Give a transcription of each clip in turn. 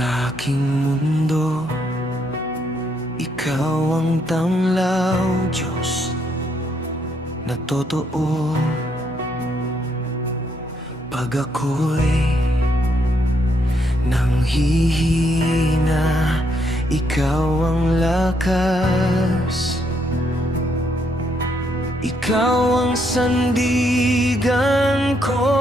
aking mundo, ikaw ang tanglaw, Diyos na totoo. Pag ako'y nanghihina, ikaw ang lakas. Ikaw ang sandigan ko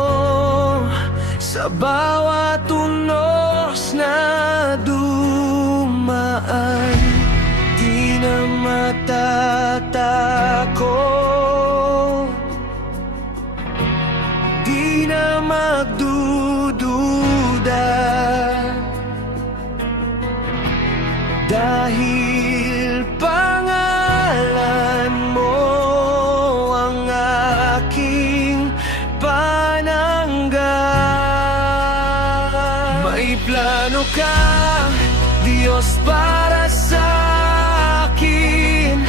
sa bawat unos na dumaan. Di na matatakot, di na magdududa, dahil pangalan mo ang aking pananggal. May plano ka, Diyos, para sa akin,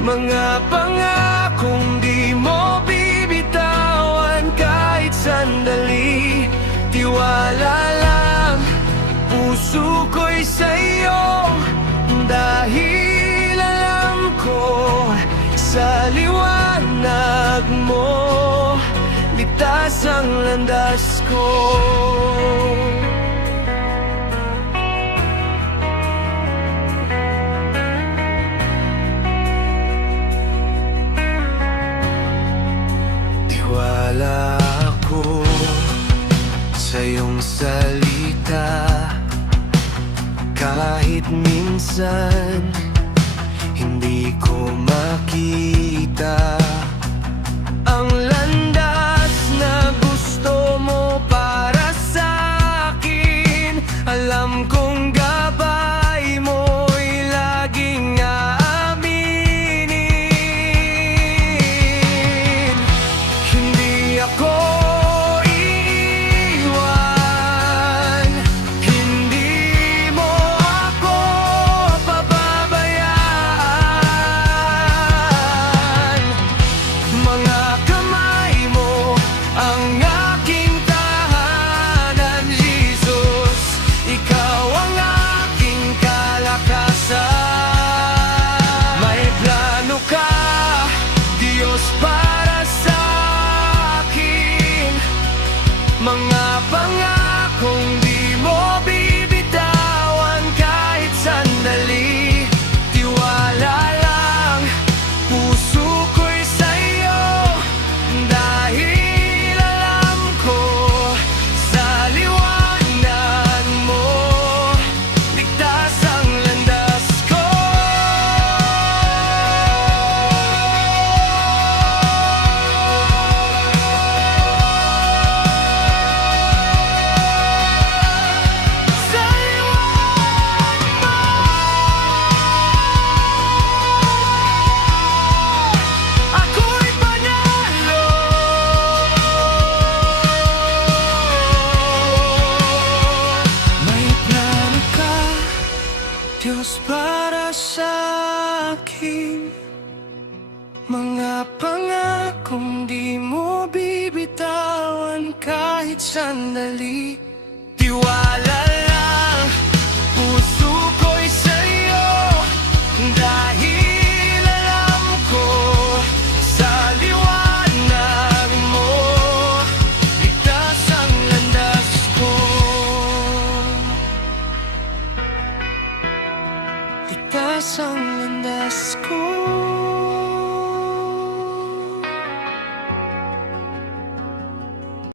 mga pangakong di mo bibitawan kahit sandali. Tiwala lang, puso ko'y sa'yo, dahil alam ko sa liwanag mo ligtas ang landas ko. Tiwala ako sa iyong salita, kahit minsan hindi ko makita ang landas na gusto mo para sa akin. Alam kong gabay mo'y laging aaminin. Hindi ako iiwan, hindi mo ako pababayaan. Mga kamay mo ang aking tahanan, Jesus. Ikaw ang aking kalakasan. May plano ka, Diyos, para sa akin, mga pangakong di mo bibitawan kahit sandali. Tiwala lang, puso ko'y sa'yo, dahil alam ko sa liwanag mo ligtas ang landas ko. Sa liwanag mo ako'y panalo. May plano ka, Diyos, para sa akin, mga pangakong di mo bibitawan kahit sandali. Tiwala lang, puso ko'y sa'yo, dahil alam ko sa liwanag mo ligtas ang landas ko. Ligtas ang landas ko.